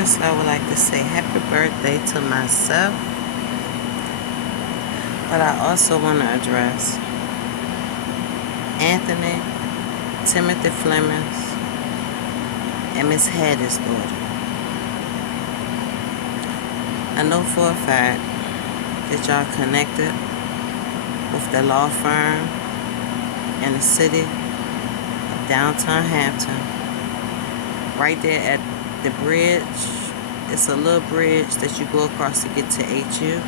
First, I would like to say happy birthday to myself, but I also want to address Anthony Timothy Flemings and Miss Hattie's daughter. I know for a fact that y'all connected with the law firm in the city of downtown Hampton, right there at the bridge. It's a little bridge that you go across to get to HU.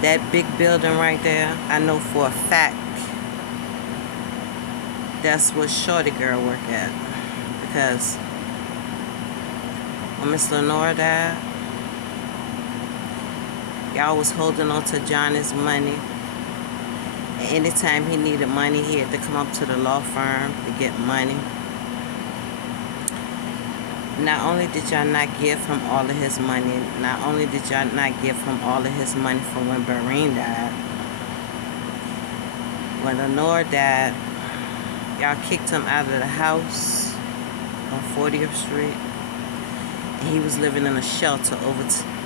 That big building right there, I know for a fact that's where Shorty Girl work at. Because when Miss Lenora died, y'all was holding on to Johnny's money. And anytime he needed money, he had to come up to the law firm to get money. Not only did y'all not give him all of his money, not only did y'all not give him all of his money from when Barreen died, when Lenore died, y'all kicked him out of the house on 40th Street. And he was living in a shelter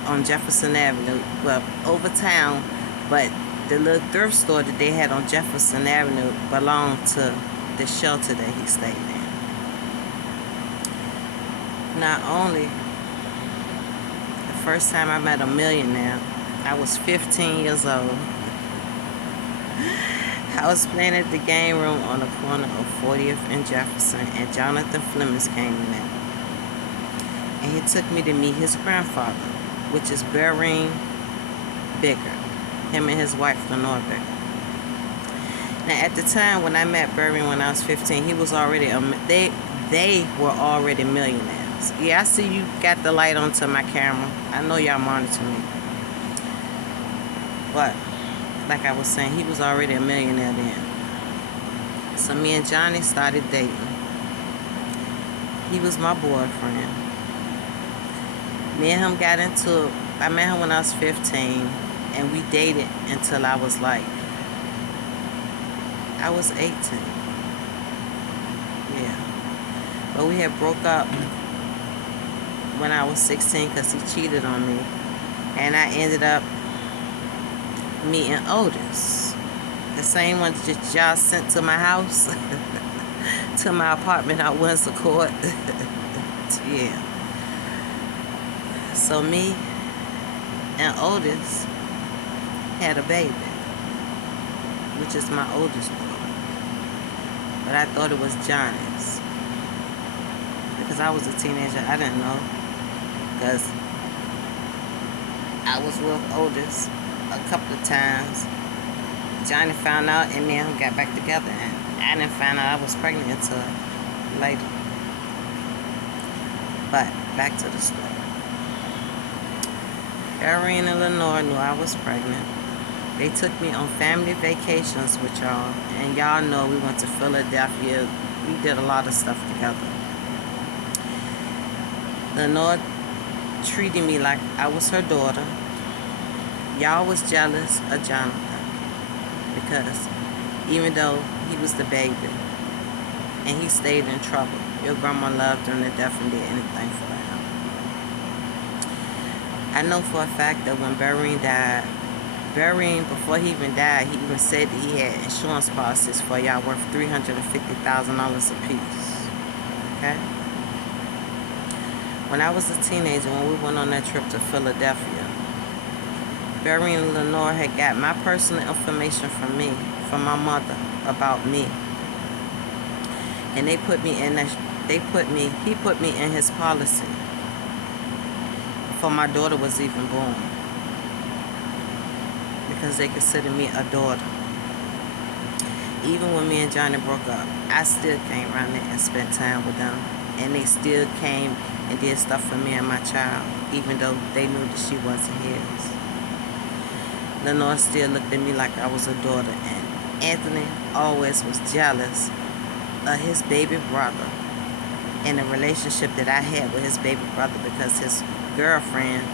on Jefferson Avenue, well, over town, but the little thrift store that they had on Jefferson Avenue belonged to the shelter that he stayed in. Not only, the first time I met a millionaire, I was 15 years old. I was playing at the game room on the corner of 40th and Jefferson, and Jonathan Flemings came in there. And he took me to meet his grandfather, which is Barreen Bigger, him and his wife, Lenore Bigger. Now, at the time when I met Barreen when I was 15, he was already, they were already millionaires. Yeah, I see you got the light onto my camera. I know y'all monitor me. But, like I was saying, he was already a millionaire then. So me and Johnny started dating. He was my boyfriend. Me and him got into it. I met him when I was 15. And we dated until I was 18. Yeah. But we had broke up when I was 16 because he cheated on me. And I ended up meeting Otis, the same one that y'all sent to my house, to my apartment out Windsor Court. Yeah. So me and Otis had a baby, which is my oldest daughter. But I thought it was Johnny's. Because I was a teenager, I didn't know. Because I was with Otis a couple of times. Johnny found out and me and him got back together, and I didn't find out I was pregnant until later. But back to the story. Barreen and Lenore knew I was pregnant. They took me on family vacations with y'all, and y'all know we went to Philadelphia. We did a lot of stuff together. Lenore treated me like I was her daughter. Y'all was jealous of Jonathan because even though he was the baby and he stayed in trouble, your grandma loved him to death and did anything for him. I know for a fact that when Barreen died, before he even died, he even said that he had insurance policies for y'all worth $350,000 a piece. Okay? When I was a teenager, when we went on that trip to Philadelphia, Barreen and Lenore had got my personal information from my mother about me. And he put me in his policy before my daughter was even born. Because they considered me a daughter. Even when me and Johnny broke up, I still came around there and spent time with them. And they still came and did stuff for me and my child, even though they knew that she wasn't his. Lenore still looked at me like I was a daughter, and Anthony always was jealous of his baby brother and the relationship that I had with his baby brother, because his girlfriend,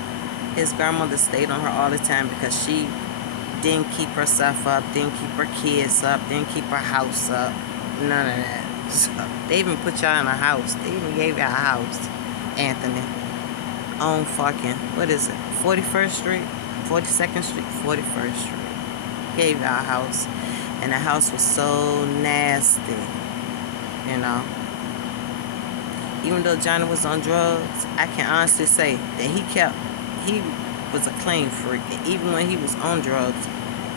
his grandmother stayed on her all the time because she didn't keep herself up, didn't keep her kids up, didn't keep her house up, none of that. So they even put y'all in a house. They even gave y'all a house, Anthony. on fucking, what is it, 41st Street, 42nd Street, 41st Street. Gave y'all a house, and the house was so nasty, you know. Even though Johnny was on drugs, I can honestly say that he was a clean freak. And even when he was on drugs,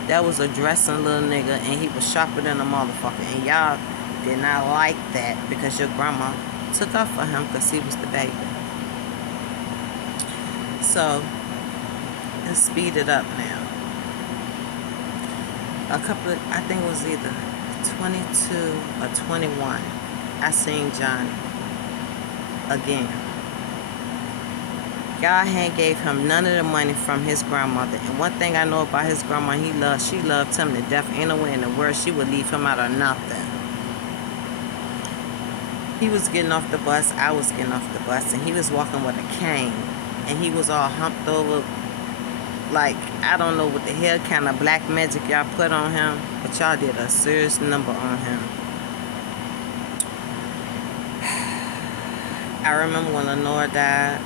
that was a dressing little nigga, and he was sharper than a motherfucker. And y'all did not like that because your grandma took off for him because he was the baby. So, let's speed it up now. I think it was either 22 or 21, I seen Johnny again. God had gave him none of the money from his grandmother. And one thing I know about his grandma, she loved him to death. Ain't no way in the world she would leave him out of nothing. He was getting off the bus, I was getting off the bus, and he was walking with a cane. And he was all humped over, like, I don't know what the hell kind of black magic y'all put on him, but y'all did a serious number on him. I remember when Lenore died,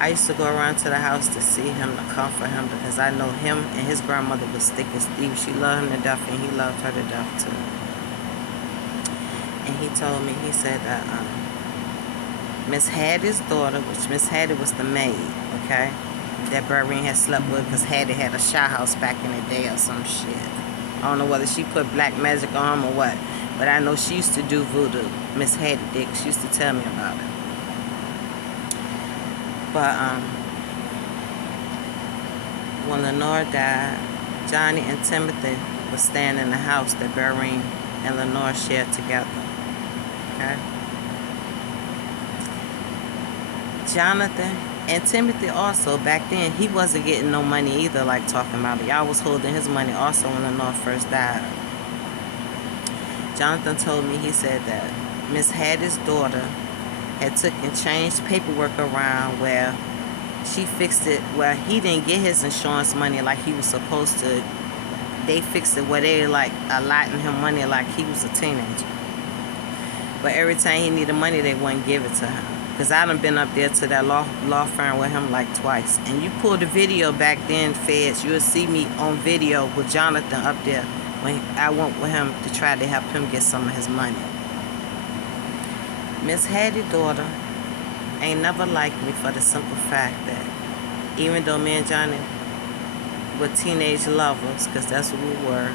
I used to go around to the house to see him, to comfort him, because I know him and his grandmother was thick as thieves. She loved him to death, and he loved her to death too. And he told me, he said that Miss Hattie's daughter, which Miss Hattie was the maid, okay, that Berrine had slept with, because Hattie had a shy house back in the day or some shit. I don't know whether she put black magic on him or what, but I know she used to do voodoo. Miss Hattie did, 'cause she used to tell me about it. But when Lenore died, Johnny and Timothy was staying in the house that Berrine and Lenore shared together. Okay? Jonathan and Timothy also, back then, he wasn't getting no money either, like talking about it. Y'all was holding his money also when Lenore first died. Jonathan told me, he said that Miss Hattie's daughter had took and changed paperwork around where she fixed it where he didn't get his insurance money like he was supposed to. They fixed it where they like allotting him money like he was a teenager. But every time he needed money, they wouldn't give it to him. Because I done been up there to that law firm with him like twice. And you pull the video back then, feds, you'll see me on video with Jonathan up there when I went with him to try to help him get some of his money. Miss Hattie's daughter ain't never liked me for the simple fact that even though me and Johnny were teenage lovers, because that's what we were,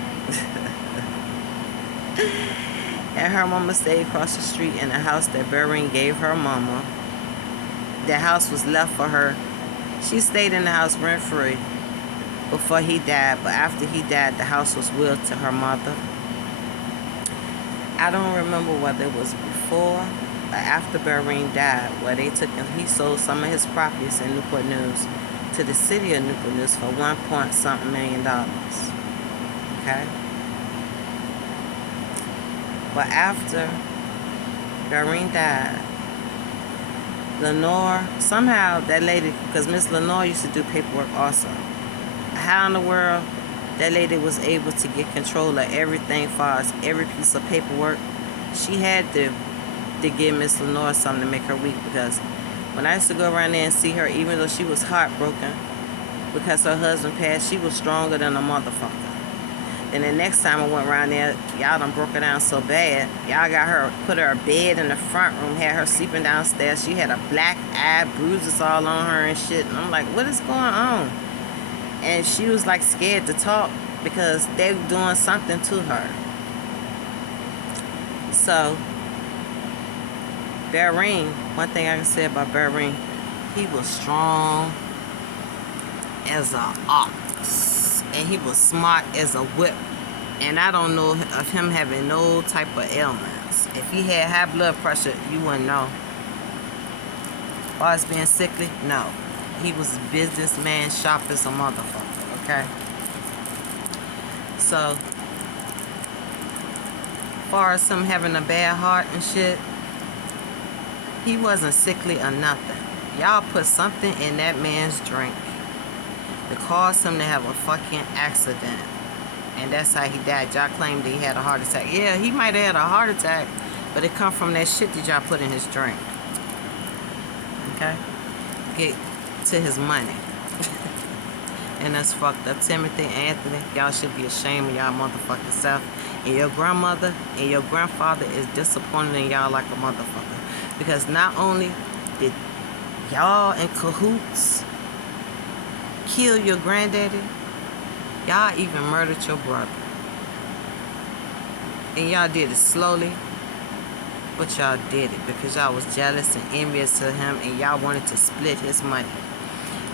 and her mama stayed across the street in a house that Berrine gave her mama. The house was left for her. She stayed in the house rent-free before he died, but after he died, the house was willed to her mother. I don't remember whether it was before or after Berrine died, where they took him, he sold some of his properties in Newport News to the city of Newport News for $1.something million. Okay? But after Berrine died, Lenore, somehow that lady, because Miss Lenore used to do paperwork also. How in the world that lady was able to get control of everything as far as every piece of paperwork? She had to give Miss Lenore something to make her weak, because when I used to go around there and see her, even though she was heartbroken because her husband passed, she was stronger than a motherfucker. And the next time I went around there, y'all done broke her down so bad. Y'all got her, put her a bed in the front room, had her sleeping downstairs. She had a black eye, bruises all on her and shit. And I'm like, what is going on? And she was like scared to talk because they were doing something to her. So, Berrine, one thing I can say about Berrine, he was strong as an ox, and he was smart as a whip. And I don't know of him having no type of ailments. If he had high blood pressure, you wouldn't know. As far as being sickly, no. He was a businessman, sharp as a motherfucker, okay? So, as far as him having a bad heart and shit, he wasn't sickly or nothing. Y'all put something in that man's drink that caused him to have a fucking accident. And that's how he died. Y'all claimed that he had a heart attack. Yeah, he might have had a heart attack, but it come from that shit that y'all put in his drink. Okay? get to his money. And that's fucked up. Timothy, Anthony, y'all should be ashamed of y'all motherfucking self. And your grandmother and your grandfather is disappointed in y'all like a motherfucker. Because not only did y'all in cahoots kill your granddaddy, y'all even murdered your brother. And y'all did it slowly, but y'all did it because y'all was jealous and envious of him, and y'all wanted to split his money.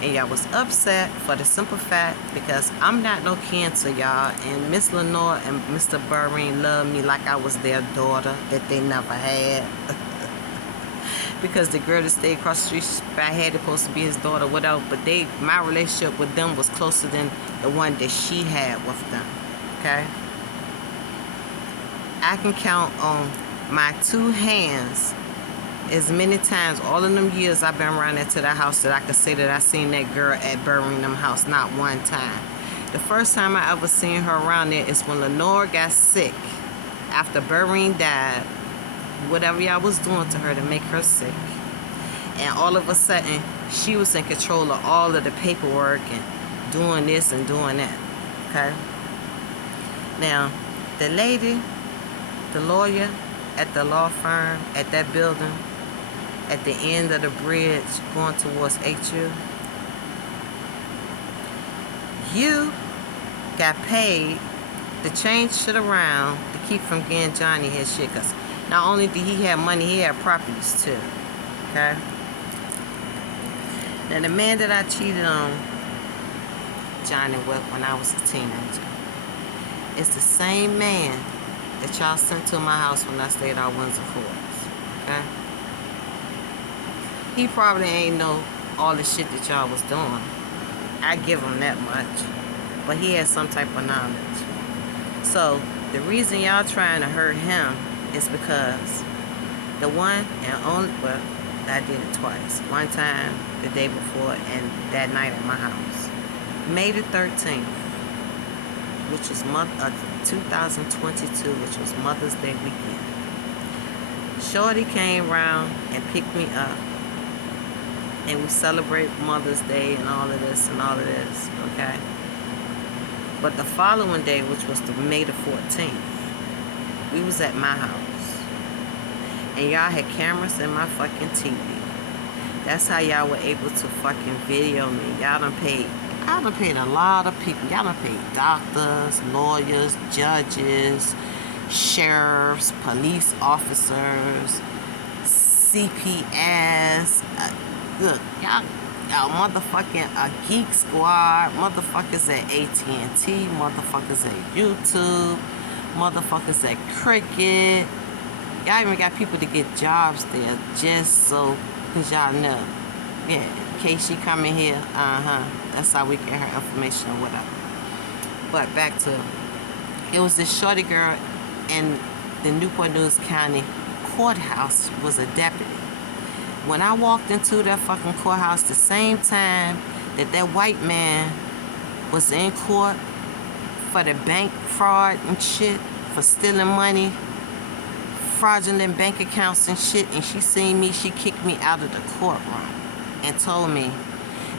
And y'all was upset for the simple fact because I'm not no kin to y'all, and Miss Lenore and Mr. Burring love me like I was their daughter that they never had. Because the girl that stayed across the street, I had it supposed to be his daughter, whatever. But my relationship with them was closer than the one that she had with them. Okay? I can count on my two hands as many times all of them years I've been around into that house that I could say that I seen that girl at Birmingham house, not one time. The first time I ever seen her around there is when Lenore got sick after Birmingham died. Whatever y'all was doing to her to make her sick, and all of a sudden she was in control of all of the paperwork and doing this and doing that. Okay, now the lady, the lawyer at the law firm at that building at the end of the bridge going towards HU, you got paid to change shit around to keep from getting Johnny his shit, because not only did he have money, he had properties too. Okay? Now the man that I cheated on Johnny with when I was a teenager is the same man that y'all sent to my house when I stayed out Windsor Forest. Okay? He probably ain't know all the shit that y'all was doing. I give him that much. But he had some type of knowledge. So the reason y'all trying to hurt him is because the one and only, well, I did it twice. One time the day before and that night at my house. May the 13th, which is 2022, which was Mother's Day weekend. Shorty came around and picked me up. And we celebrate Mother's Day and all of this and all of this, okay? But the following day, which was the May the 14th, we was at my house. And y'all had cameras in my fucking TV. That's how y'all were able to fucking video me. Y'all done paid a lot of people. Y'all done paid doctors, lawyers, judges, sheriffs, police officers, CPS. Look, y'all motherfucking Geek Squad, motherfuckers at AT&T, motherfuckers at YouTube, motherfuckers at Cricket. Y'all even got people to get jobs there just so, because y'all know. Yeah, in case she come in here, that's how we get her information or whatever. But back to, it was this shorty girl in the Newport News County courthouse, was a deputy. When I walked into that fucking courthouse the same time that white man was in court for the bank fraud and shit, for stealing money, fraudulent bank accounts and shit, and she seen me, she kicked me out of the courtroom and told me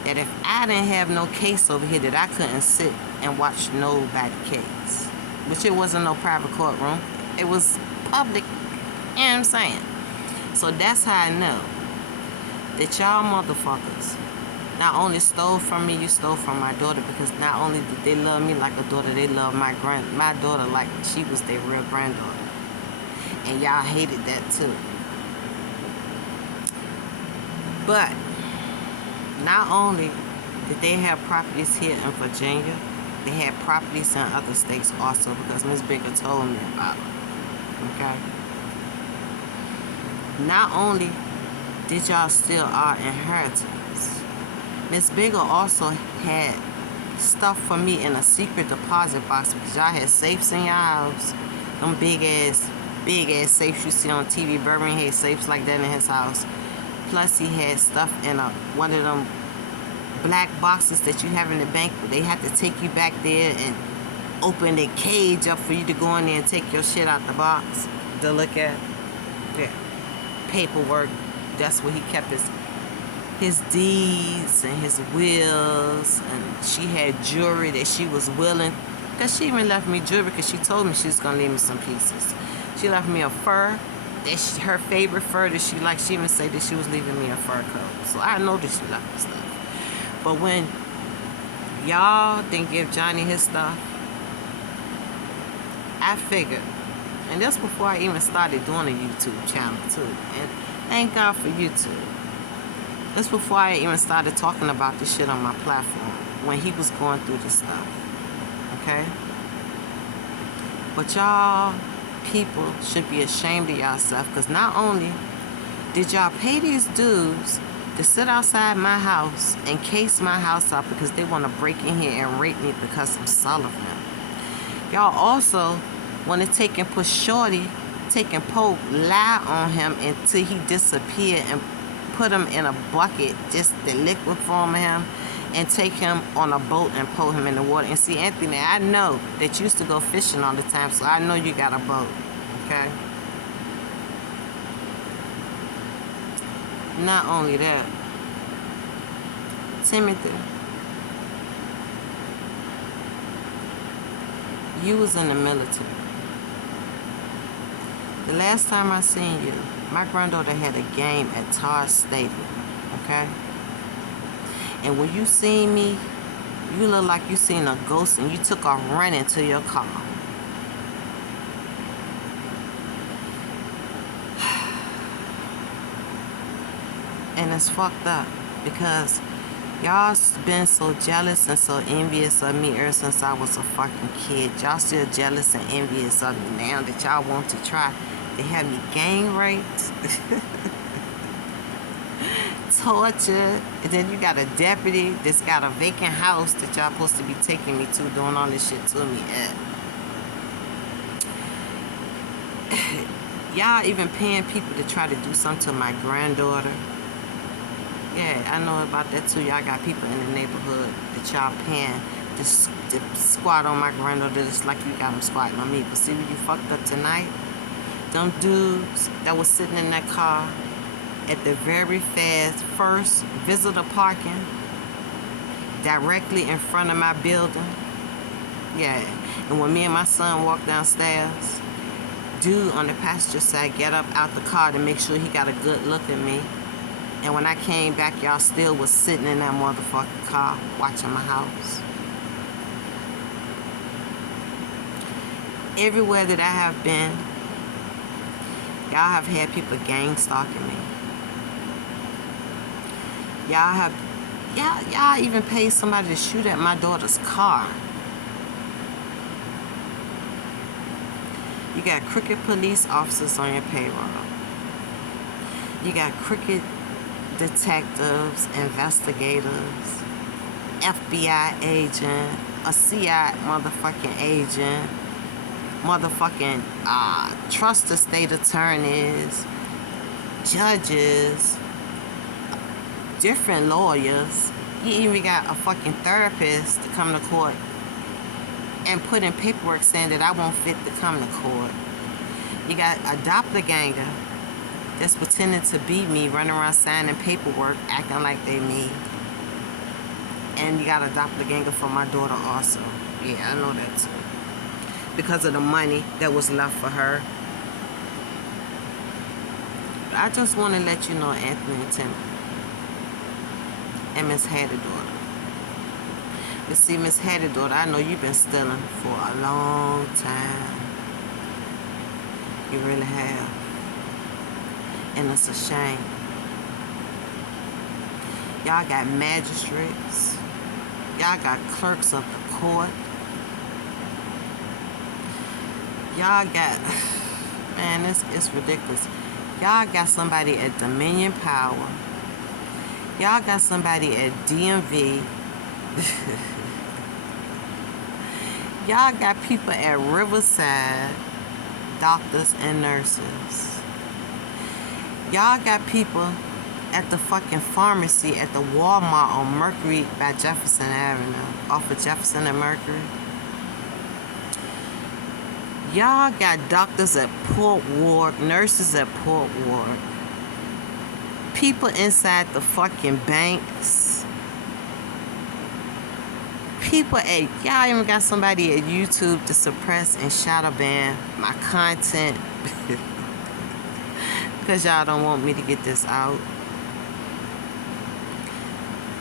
that if I didn't have no case over here, that I couldn't sit and watch nobody's case. Which it wasn't no private courtroom. It was public. You know what I'm saying? So that's how I know that y'all motherfuckers not only stole from me, you stole from my daughter, because not only did they love me like a daughter, they love my daughter like she was their real granddaughter. And y'all hated that too. But not only did they have properties here in Virginia, they had properties in other states also, because Miss Bigger told me about it. Okay? Not only did y'all steal our inheritance, Miss Bigger also had stuff for me in a secret deposit box, because y'all had safes in your house. Them big ass safes you see on TV. Birmingham had safes like that in his house. Plus he had stuff in one of them black boxes that you have in the bank, but they have to take you back there and open the cage up for you to go in there and take your shit out the box to look at. Yeah. Paperwork. That's where he kept his his deeds and his wills, and she had jewelry that she was willing, because she even left me jewelry because she told me she was going to leave me some pieces. She left me a fur, her favorite fur that she liked. She even said that she was leaving me a fur coat. So I know that she left me stuff. But when y'all didn't give Johnny his stuff, I figured, and that's before I even started doing a YouTube channel too. And thank God for YouTube. That's before I even started talking about this shit on my platform, when he was going through this stuff. Okay? But y'all people should be ashamed of yourself, because not only did y'all pay these dudes to sit outside my house and case my house out because they want to break in here and rape me because I'm Sullivan. Y'all also want to take and push Shorty, take and lie on him until he disappeared and put him in a bucket, just the liquid form of him, and take him on a boat and pull him in the water. And see, Anthony, I know that you used to go fishing all the time, so I know you got a boat, okay? Not only that, Timothy, you was in the military. The last time I seen you, my granddaughter had a game at Todd Stadium, okay? And when you seen me, you look like you seen a ghost and you took off running to your car. And it's fucked up because y'all been so jealous and so envious of me ever since I was a fucking kid. Y'all still jealous and envious of me now that y'all want to try to have me gang raped, tortured, and then you got a deputy that's got a vacant house that y'all supposed to be taking me to, doing all this shit to me at. Y'all even paying people to try to do something to my granddaughter. Yeah, I know about that too. Y'all got people in the neighborhood that y'all paying to squat on my granddaughter just like you got them squatting on me. But see what you fucked up tonight? Them dudes that was sitting in that car at the very first visitor parking directly in front of my building. Yeah, and when me and my son walked downstairs, dude on the passenger side get up out the car to make sure he got a good look at me. And when I came back, y'all still was sitting in that motherfucking car watching my house. Everywhere that I have been, y'all have had people gang stalking me. Y'all even paid somebody to shoot at my daughter's car. You got crooked police officers on your payroll. You got crooked detectives, investigators, FBI agent, a CI motherfucking agent, motherfucking trusted state attorneys, judges, different lawyers. You even got a fucking therapist to come to court and put in paperwork saying that I won't fit to come to court. You got a doppelganger that's pretending to be me, running around signing paperwork, acting like they me. And you got a doppelganger for my daughter also. Yeah, I know that too. Because of the money that was left for her. But I just want to let you know, Anthony and Tim and Miss Hattie daughter. But see, Miss Hattie daughter, I know you've been stealing for a long time. You really have. And it's a shame. Y'all got magistrates. Y'all got clerks of the court. Y'all got, man, it's ridiculous. Y'all got somebody at Dominion Power. Y'all got somebody at DMV. Y'all got people at Riverside, doctors and nurses. Y'all got people at the fucking pharmacy at the Walmart on Mercury by Jefferson Avenue, off of Jefferson and Mercury. Y'all got doctors at Port Ward, nurses at Port Ward, People inside the fucking banks. People at, y'all even got somebody at YouTube to suppress and shadow ban my content because y'all don't want me to get this out.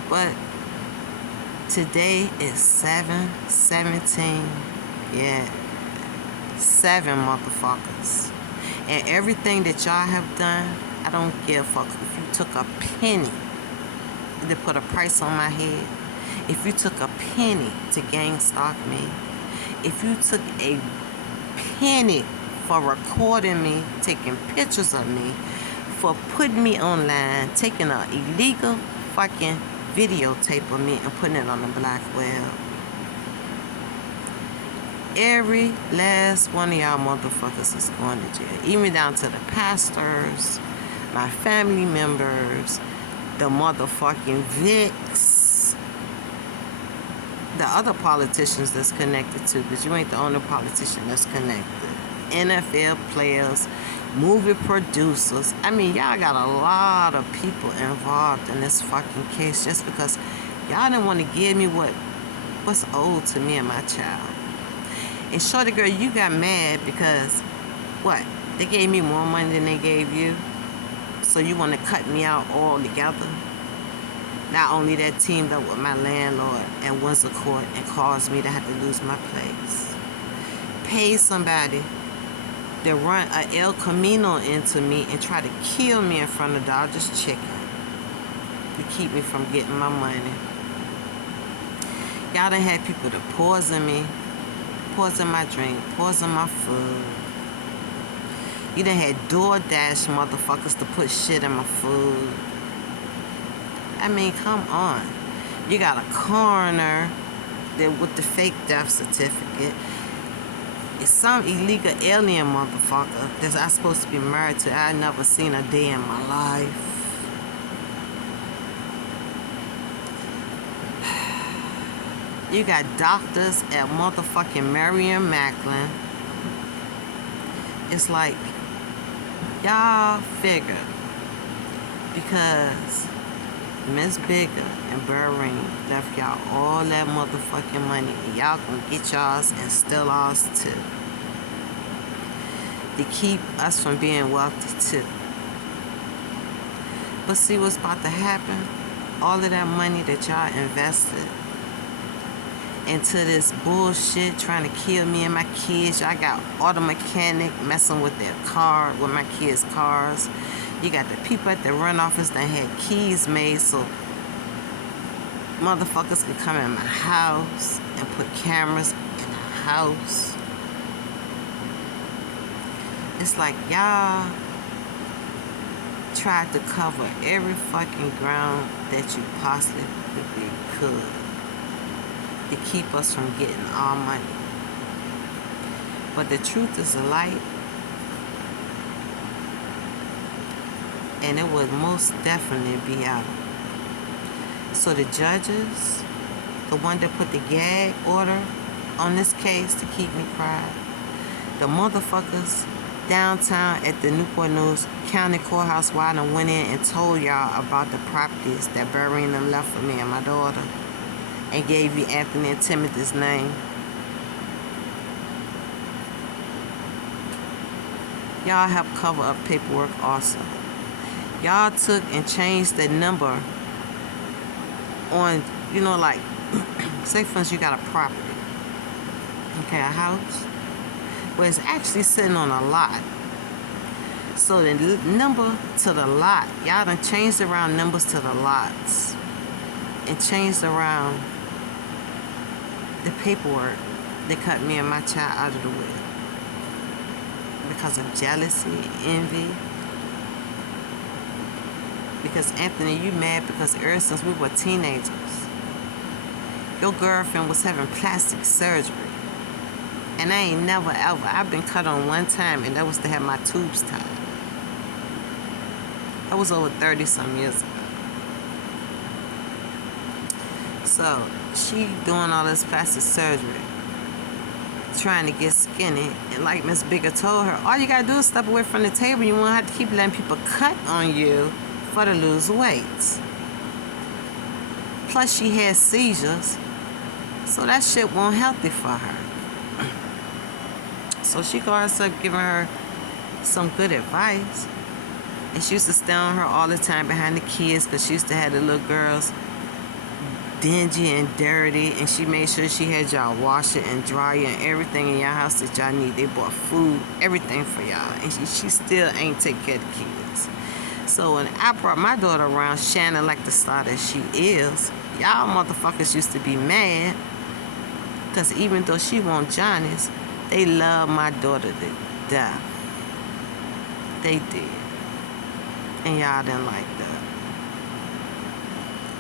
But today is 7/17. Yeah. 7 motherfuckers. And everything that y'all have done, I don't give a fuck. If you took a penny to put a price on my head, if you took a penny to gang stalk me, if you took a penny for recording me, taking pictures of me, for putting me online, taking an illegal fucking videotape of me and putting it on the black web. Every last one of y'all motherfuckers is going to jail. Even down to the pastors, my family members, the motherfucking Vicks, the other politicians that's connected to, because you ain't the only politician that's connected. NFL players, movie producers. I mean, y'all got a lot of people involved in this fucking case just because y'all didn't want to give me what's owed to me and my child. And shorty girl, you got mad because what? They gave me more money than they gave you. So you want to cut me out all together? Not only that, teamed up with my landlord at Windsor Court and caused me to have to lose my place. Pay somebody to run a El Camino into me and try to kill me in front of Dodger's Chicken to keep me from getting my money. Y'all done had people to poison me, poison my drink, poison my food. You done had DoorDash motherfuckers to put shit in my food. I mean, come on. You got a coroner that with the fake death certificate. It's some illegal alien motherfucker that I'm supposed to be married to. I never seen a day in my life. You got doctors at motherfucking Marion Macklin. It's like, y'all figure because Miss Bigger and Burring left y'all all that motherfucking money, and y'all gonna get y'all's and steal ours too. To keep us from being wealthy too. But see what's about to happen? All of that money that y'all invested into this bullshit trying to kill me and my kids. Y'all got auto mechanic messing with their car, with my kids' cars. You got the people at the rent office that had keys made so motherfuckers could come in my house and put cameras in the house. It's like y'all tried to cover every fucking ground that you possibly could to keep us from getting our money. But the truth is a light. And it would most definitely be out. So the judges, the one that put the gag order on this case to keep me quiet, the motherfuckers downtown at the Newport News County Courthouse where I done went in and told y'all about the properties that Burring them left for me and my daughter and gave you Anthony and Timothy's name. Y'all helped cover up paperwork also. Y'all took and changed the number on, you know, like, say for instance you got a property, okay, a house, where it's actually sitting on a lot. So the number to the lot, y'all done changed around numbers to the lots and changed around the paperwork that cut me and my child out of the will because of jealousy, envy. Because Anthony, you mad because ever since we were teenagers, your girlfriend was having plastic surgery. And I ain't never ever, I've been cut on one time and that was to have my tubes tied. That was over 30 some years ago. So she doing all this plastic surgery, trying to get skinny. And like Miss Bigger told her, all you gotta do is step away from the table. You won't have to keep letting people cut on you for to lose weight. Plus she had seizures, so that shit wasn't healthy for her. So she got herself giving her some good advice. And she used to stay on her all the time behind the kids because she used to have the little girls dingy and dirty, and she made sure she had y'all washer and dryer and everything in y'all house that y'all need. They bought food, everything for y'all, and she still ain't take care of the kids. So when I brought my daughter around, Shannon like the star that she is, y'all motherfuckers used to be mad because even though she want Johnny's, they love my daughter to death. They did. And y'all didn't like that.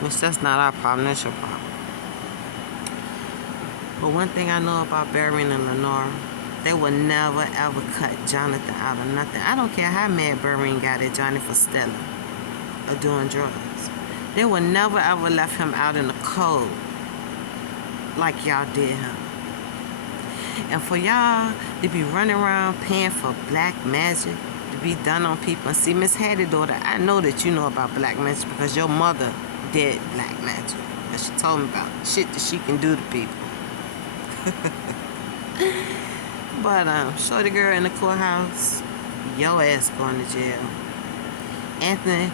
Which that's not our problem, that's your problem. But one thing I know about Barry and Lenora, they would never ever cut Jonathan out of nothing. I don't care how mad Barry got at Johnny for stealing or doing drugs. They would never ever left him out in the cold like y'all did him. And for y'all to be running around paying for black magic to be done on people. And see, Miss Hattie daughter, I know that you know about black magic because your mother did black magic. And she told me about shit that she can do to people. But shorty girl in the courthouse, your ass going to jail. Anthony,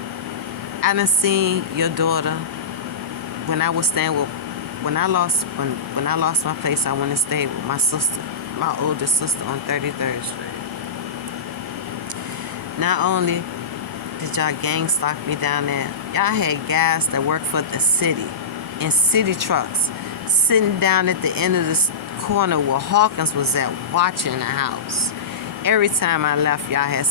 I done seen your daughter when I was staying with, when I lost my place, I went and stayed with my sister, my older sister on 33rd Street. Not only did y'all gang stalk me down there, y'all had guys that worked for the city in city trucks sitting down at the end of this corner where Hawkins was at watching the house. Every time I left, y'all had